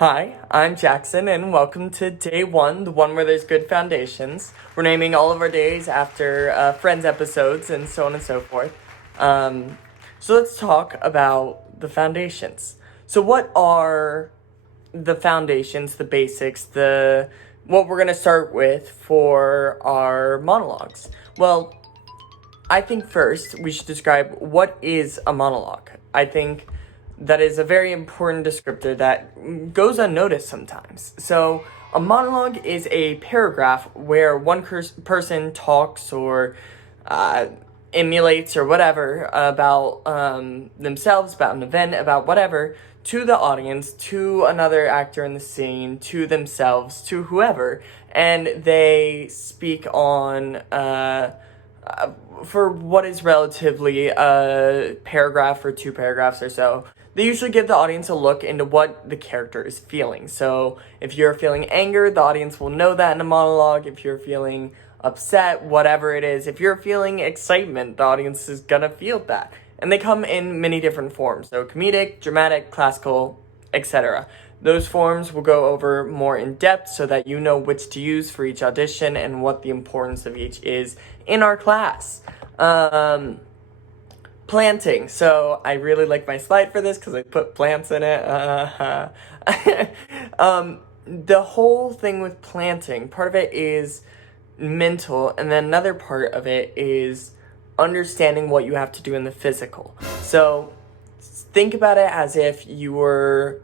Hi, I'm Jackson, and welcome to day one, the one where there's good foundations. We're naming all of our days after Friends episodes and so on and so forth. So let's talk about the foundations. So what are the foundations, the basics, what we're going to start with for our monologues? Well, I think first we should describe what is a monologue. I think that is a very important descriptor that goes unnoticed sometimes. So, a monologue is a paragraph where one person talks or emulates or whatever about themselves, about an event, about whatever, to the audience, to another actor in the scene, to themselves, to whoever, and they speak on for what is relatively a paragraph or two paragraphs or so. They usually give the audience a look into what the character is feeling. So if you're feeling anger, the audience will know that in a monologue. If you're feeling upset, whatever it is, if you're feeling excitement, the audience is gonna feel that. And they come in many different forms. So comedic, dramatic, classical, etc. Those forms we'll go over more in depth so that you know which to use for each audition and what the importance of each is in our class. Planting. So I really like my slide for this because I put plants in it. The whole thing with planting, part of it is mental, and then another part of it is understanding what you have to do in the physical. So think about it as if you were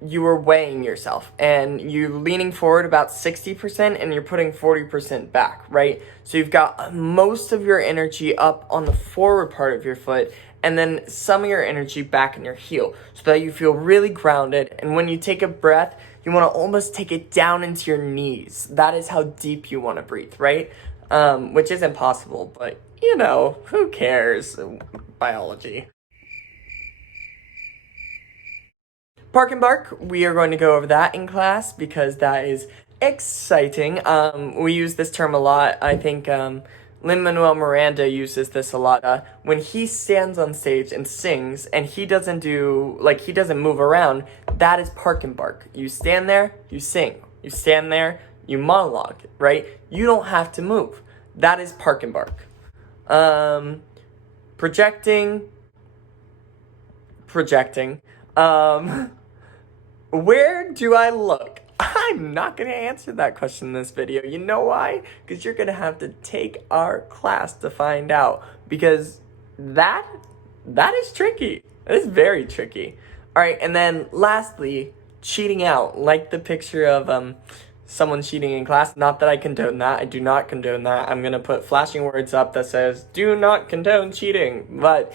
weighing yourself and you're leaning forward about 60% and you're putting 40% back, right? So you've got most of your energy up on the forward part of your foot and then some of your energy back in your heel so that you feel really grounded. And when you take a breath, you want to almost take it down into your knees. That is how deep you want to breathe, right? Which isn't possible, but who cares? Biology. Park and bark, we are going to go over that in class because that is exciting. We use this term a lot. I think Lin-Manuel Miranda uses this a lot. When he stands on stage and sings and he doesn't move around, that is park and bark. You stand there, you sing. You stand there, you monologue, right? You don't have to move. That is park and bark. Projecting. Where do I look? I'm not going to answer that question in this video. You know why? Because you're going to have to take our class to find out. Because that is tricky. That is very tricky. All right, and then lastly, cheating out. Like the picture of someone cheating in class. Not that I condone that. I do not condone that. I'm going to put flashing words up that says, do not condone cheating. But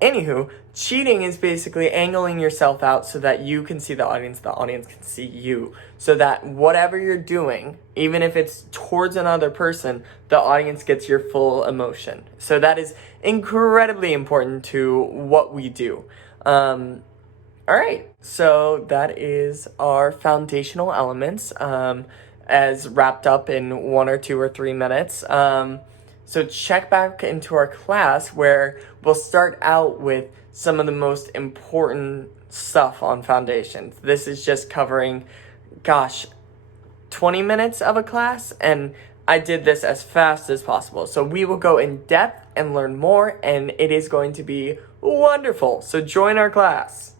anywho, cheating is basically angling yourself out so that you can see the audience can see you. So that whatever you're doing, even if it's towards another person, the audience gets your full emotion. So that is incredibly important to what we do. Alright, so that is our foundational elements as wrapped up in 1 or 2 or 3 minutes. So check back into our class where we'll start out with some of the most important stuff on foundations. This is just covering, 20 minutes of a class, and I did this as fast as possible. So we will go in depth and learn more, and it is going to be wonderful. So join our class.